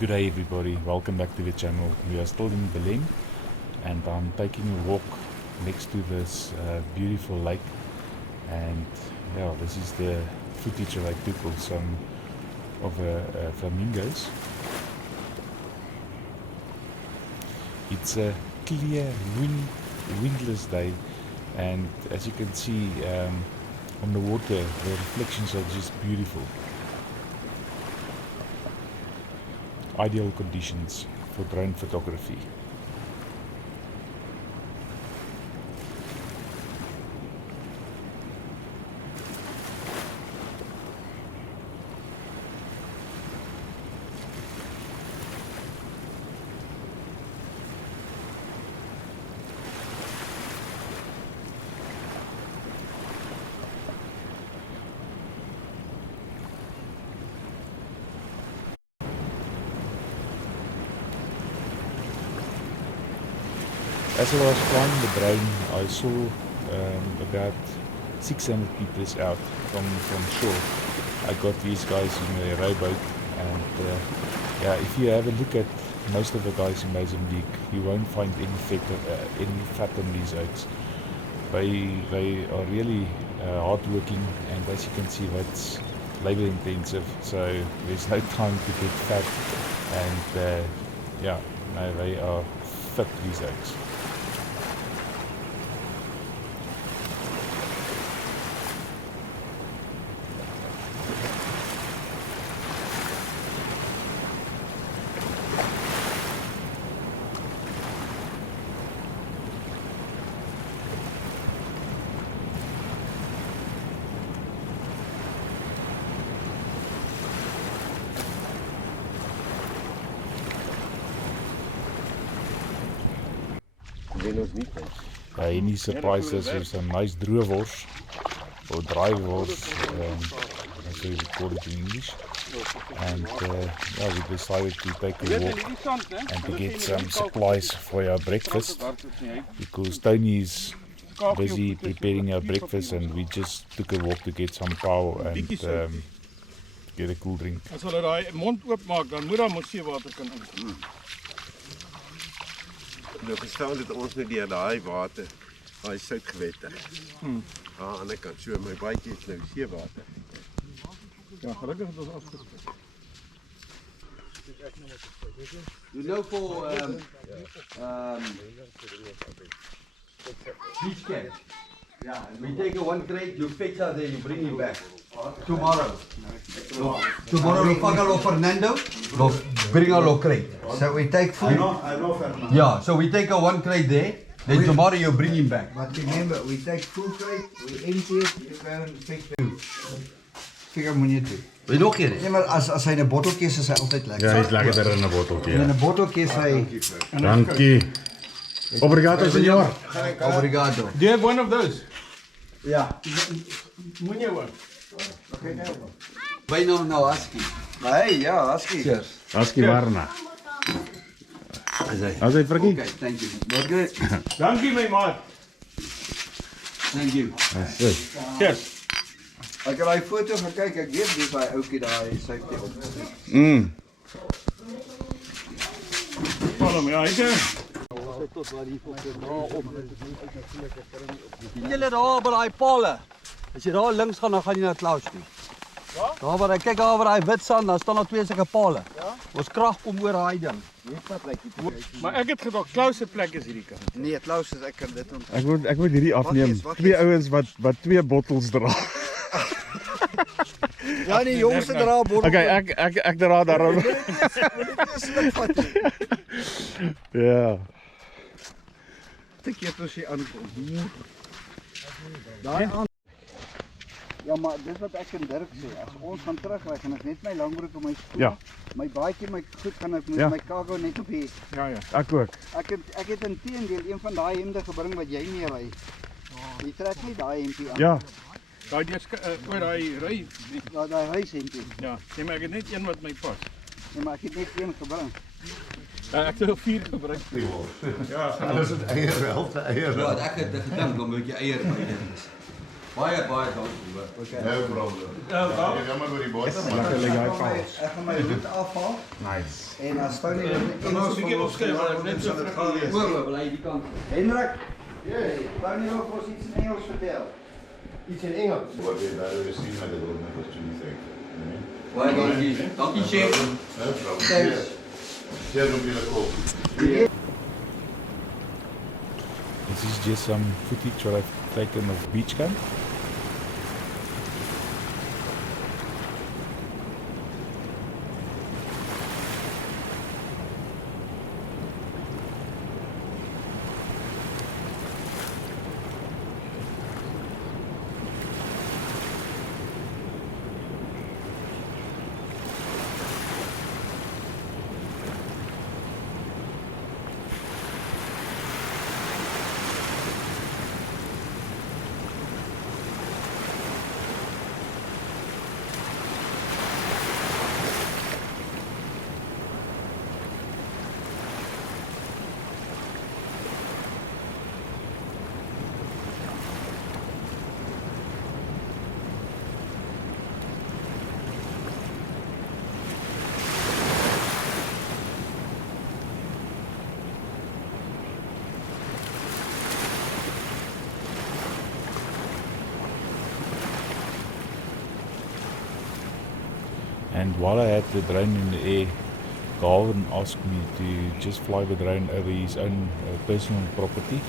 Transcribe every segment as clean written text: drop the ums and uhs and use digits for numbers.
Good day everybody, welcome back to the channel. We are still in Bilene and I'm taking a walk next to this beautiful lake, and yeah, this is the footage that I took of some of flamingos. It's a clear windless day, and as you can see on the water, the reflections are just beautiful. Ideal conditions for drone photography. As I was flying the drone, I saw about 600 meters out from shore. I got these guys in a rowboat, and yeah, if you have a look at most of the guys in Mozambique, you won't find any fat on these oaks. They are really hardworking, and as you can see, that's labor intensive, so there's no time to get fat, and yeah, no, they are fit, these oaks. He surprised us with some nice droewors or drywors, as we call it in English, and yeah, we decided to take a walk and to get some supplies for our breakfast, because Tony is busy preparing our breakfast, and we just took a walk to get some power and get a cool drink. As hulle daai mond oopmaak, dan moet daar mos seewater kan inkom. Nou verstaan dit ons net deur daai water, daai soutgewette. Aan die ander kant, so my baadjie is nou seewater. Ja, gelukkig het ons afgespreek. You know, for beach catch. Yeah, we take a one crate, you fetch her there, you bring it back. Tomorrow. Tomorrow, Fagalo or Fernando, we'll bring our crate. So we take food. I know Fernando. Yeah, so we take a one crate there, then tomorrow you bring him back. But remember, we take full crate, we empty it, you go and fetch food. Figure moet nie toe. Wil je nog een? Ja, maar as hy in 'n botteltjie is hy altyd lekker. Ja, hy is lekkerder in 'n botteltjie. In 'n botteltjie is hy. Dankie. Obrigado, senhor. Obrigado. Do you have one of those? Ja. Moet jy hoor. Okay, nou. Wij nou Husky. Nee, ja, husky. Cheers. Aski Warna. Okay, As hy frikkie. thank you. Okay. Dankie my maat. Thank you. Cheers. Ek het daai foto gekyk, ek weet dis daai ouetjie daai safety op. Follow me, ja, Julle daar by daai pale. As jy daar links gaan, dan gaan jy na Klaus toe. Ja? Daar waar kyk daar waar daai wit sand, daar staan daar twee sulke pale. Ja? Ons krag kom oor daai ding. maar ek het gedog Klaus se plek is hierdie kant. Nee, Klaus is ek kan dit onthou. Ek moet hierdie afneem. Twee ouens wat twee bottels dra. Ja, die jongste dra bottel. Okay, ek dra daarom. Ja. Tik jy toe sy aankom. Daai aan. Ja, maar dis wat ek en Dirk sê. As ons gaan terugry, gaan ek net my langbroek en my skoene, Ja. my baadjie, my goed gaan ek met Ja. my cargo net op hier. Ja. Ek ook. Ek het inteendeel een van daai hemde gebring wat jy mee ry. Jy trek nie daai hempie aan. Ja. Daai oor daai ry. Ja, daai huishempie. Ja, nee, maar ek het net een wat my pas. Nee, maar ek het net een gebring. Ek het 4 gebruik. Ja, alles het eier wel, eier. Ja, ek het gedink om 'n bietjie eier by dit is. Baie dankie hoor. No problem. Ek gaan maar oor die bottom. Lekker lê jy val. Ek gaan my hoed afhaal Nice. en as Tony net nou 'n bietjie opskryf, want ek net so dit gaan lees. Oor, bly die kant. Hendrik, Tony wil vir ons iets in Engels vertel. Iets in Engels. What did I receive at the government was 23. Baie dankie. Dankie chef. No problem. Thanks. Cheers op julle koffie. This is just some footage what I've taken of beach camp. And while I had the drone in the air, Garvin asked me to just fly the drone over his own personal property.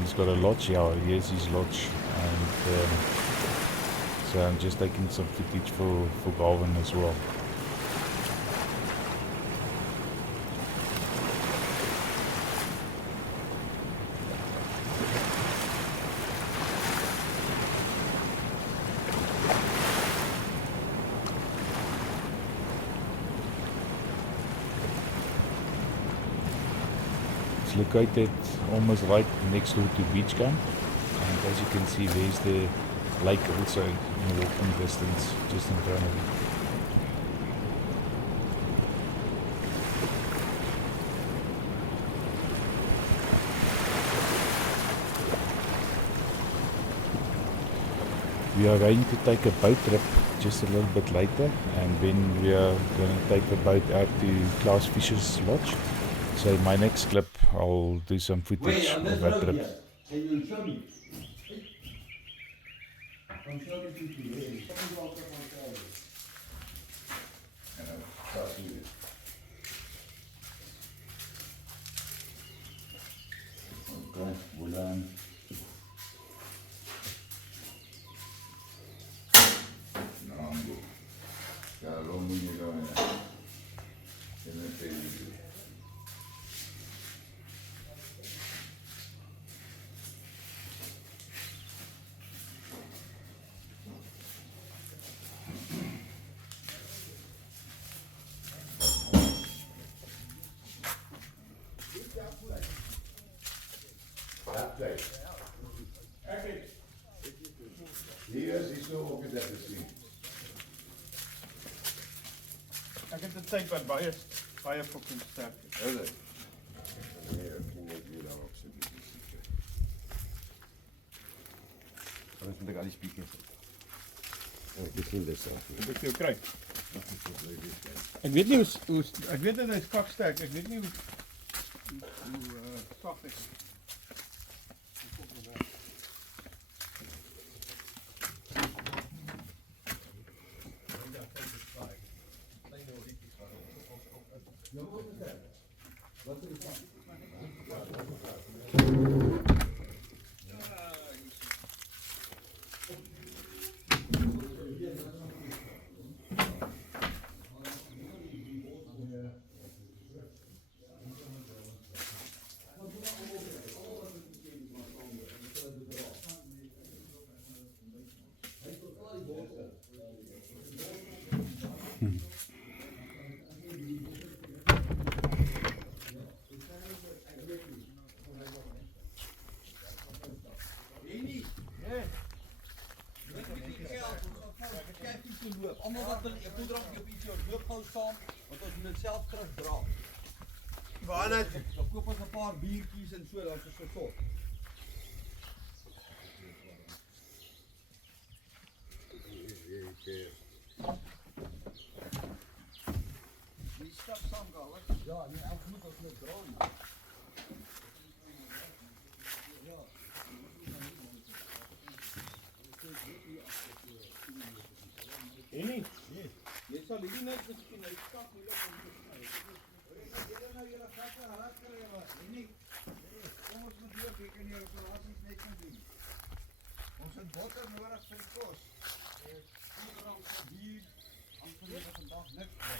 He's got a lodge, yeah, here's his lodge. And so I'm just taking some footage for Garvin as well. Located almost right next door to beach camp, and as you can see there's the lake also in walking distance just in front of you. We are going to take a boat trip just a little bit later, and then we are going to take the boat out to Klaus Fischer's lodge. So in my next clip I'll do some footage of that trip. Okay, Bilene. Hier is die so op dit gesien. Ek het 'n tyd wat baie fucking sterk is. Is dit? Nee, ek kan net hier daarop sit. Ons moet ek al die speakers. Ek sien dit self. Moet ek jou kry? Ek weet nie hoe ek weet dit is fuck sterk. Ek weet nie hoe swak dit is. Almal wat wil, ek moet dalk op iets loop gou saam, want ons moet dit self terugdra. Waar net? Dan koop ons 'n paar biertjies en so, dan is dit gesond. Die stap saam gaan, hoor. Ja, nee, ons moet ons net draai maar. En nie? Nee. Jy sal hierdie net miskien uit stap nie loop om te sny. Julle nou julle gatte hard kry maar. Nee. Kom ons moet hier kyk en julle operasies net kan doen. Ons het botter nodig vir die kos. Vooral vir hier aan vir vandag niks kry.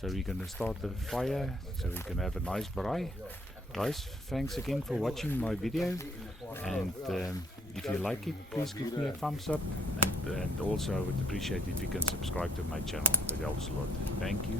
So we're going to start the fire so we can have a nice braai. Guys, thanks again for watching my video, and if you like it, please give me a thumbs up, and also I would appreciate if you can subscribe to my channel. That helps a lot. Thank you.